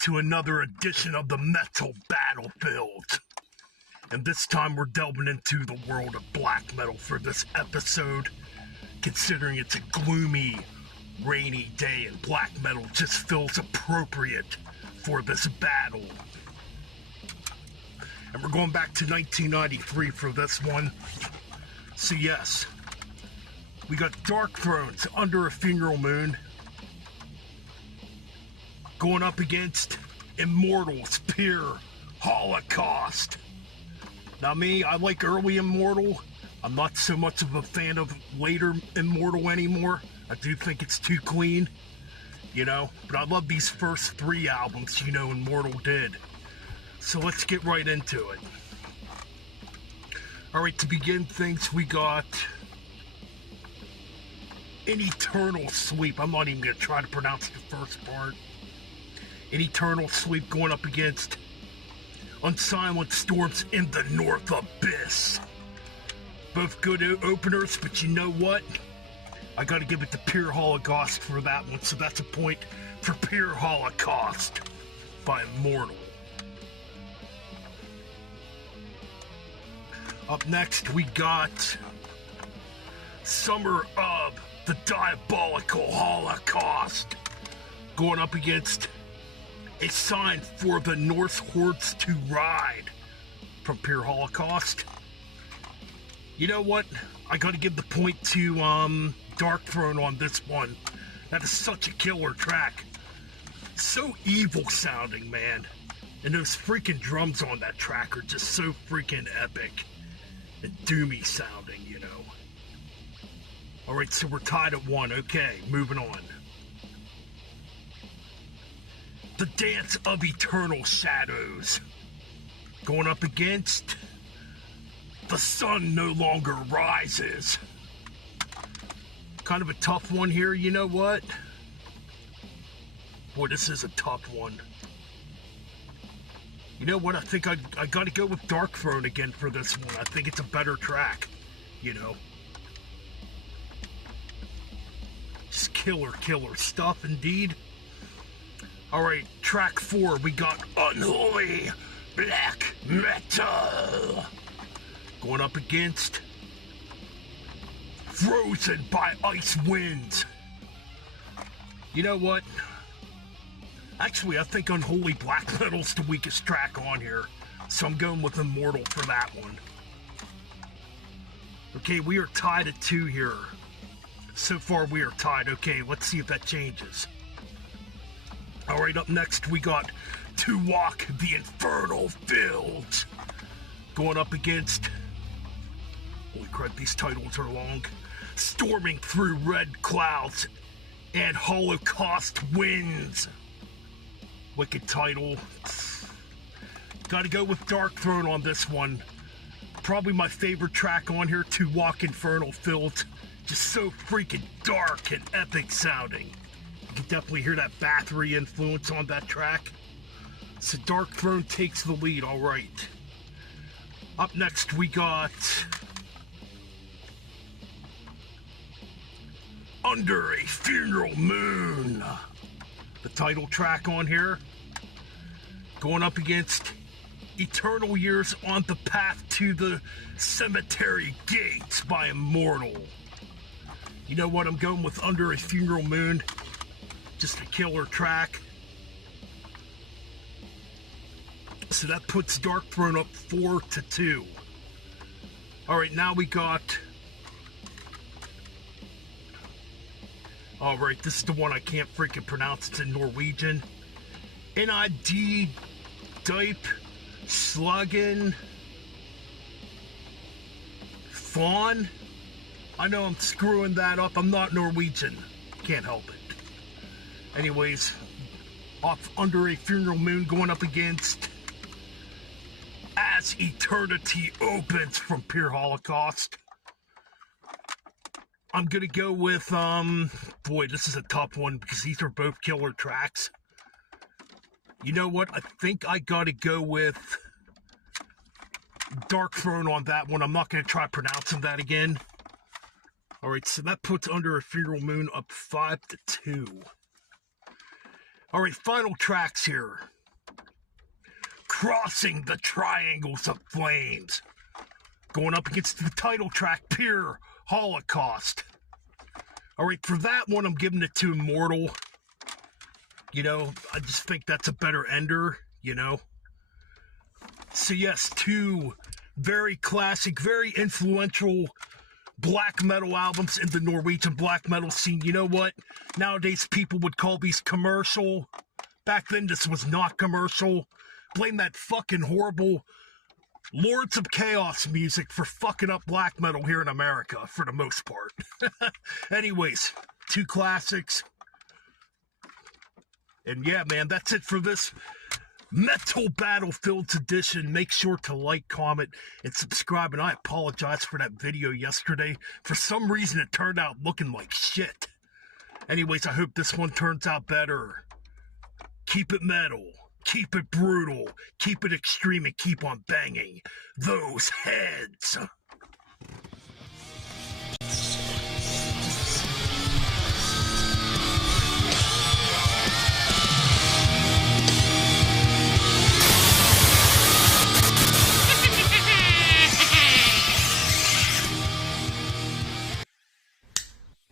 to another edition of the Metal Battlefield. And this time we're delving into the world of black metal for this episode, considering it's a gloomy, rainy day and black metal just feels appropriate for this battle. And we're going back to 1993 for this one. So yes, we got Darkthrone's Under a Funeral Moon going up against Immortal's Pure Holocaust. Now me, I like early Immortal. I'm not so much of a fan of later Immortal anymore. I do think it's too clean, but I love these first three albums, Immortal did. So let's get right into it. Alright, to begin things, we got An Eternal Sleep. I'm not even going to try to pronounce the first part. An Eternal Sleep going up against Unsilent Storms in the North Abyss. Both good openers, but you know what? I gotta give it to Pure Holocaust for that one, so that's a point for Pure Holocaust by Immortal. Up next, we got Summer of the Diabolical Holocaust going up against A Sign for the Norse Hordes to Ride from Pure Holocaust. You know what? I gotta give the point to Darkthrone on this one. That is such a killer track. So evil sounding, man. And those freaking drums on that track are just so freaking epic and doomy sounding, Alright, so we're tied at 1. Okay, moving on. The Dance of Eternal Shadows going up against The Sun No Longer Rises. Kind of a tough one here, you know what? Boy, this is a tough one. You know what? I think I gotta go with Darkthrone again for this one. I think it's a better track, Just killer stuff indeed. Alright, track 4, we got Unholy Black Metal going up against Frozen by Ice Winds. You know what? Actually, I think Unholy Black Metal's the weakest track on here, so I'm going with Immortal for that one. Okay, we are tied at 2 here. So far, we are tied. Okay, let's see if that changes. Alright, up next, we got To Walk the Infernal Fields going up against... Holy crap, these titles are long. Storming Through Red Clouds and Holocaust Winds. Wicked title. Gotta go with Darkthrone on this one. Probably my favorite track on here, To Walk Infernal Fields. Just so freaking dark and epic sounding. You can definitely hear that Bathory influence on that track. So Darkthrone takes the lead, alright. Up next we got Under a Funeral Moon, the title track on here, going up against Eternal Years on the Path to the Cemetery Gates by Immortal. You know what? I'm going with Under a Funeral Moon. Just a killer track. So that puts Darkthrone up 4-2. Alright, now we got... Alright, this is the one I can't freaking pronounce. It's in Norwegian. NID Dype Sluggen Fawn. I know I'm screwing that up. I'm not Norwegian. Can't help it. Anyways, off Under a Funeral Moon going up against As Eternity Opens from Pure Holocaust. I'm gonna go with, boy, this is a tough one because these are both killer tracks. You know what? I think I gotta go with Darkthrone on that one. I'm not gonna try pronouncing that again. Alright, so that puts Under a Funeral Moon up 5-2. All right, final tracks here. Crossing the Triangles of Flames. Going up against the title track, Pure Holocaust. All right, for that one, I'm giving it to Immortal. You know, I just think that's a better ender, you know. So yes, two very classic, very influential black metal albums in the Norwegian black metal scene. You know what? Nowadays, people would call these commercial. Back then, this was not commercial. Blame that fucking horrible Lords of Chaos music for fucking up black metal here in America, for the most part. Anyways, two classics. And yeah, man, that's it for this Metal Battlefields edition. Make sure to like, comment, and subscribe. And I apologize for that video yesterday. For some reason, it turned out looking like shit. Anyways, I hope this one turns out better. Keep it metal. Keep it brutal, keep it extreme, and keep on banging those heads.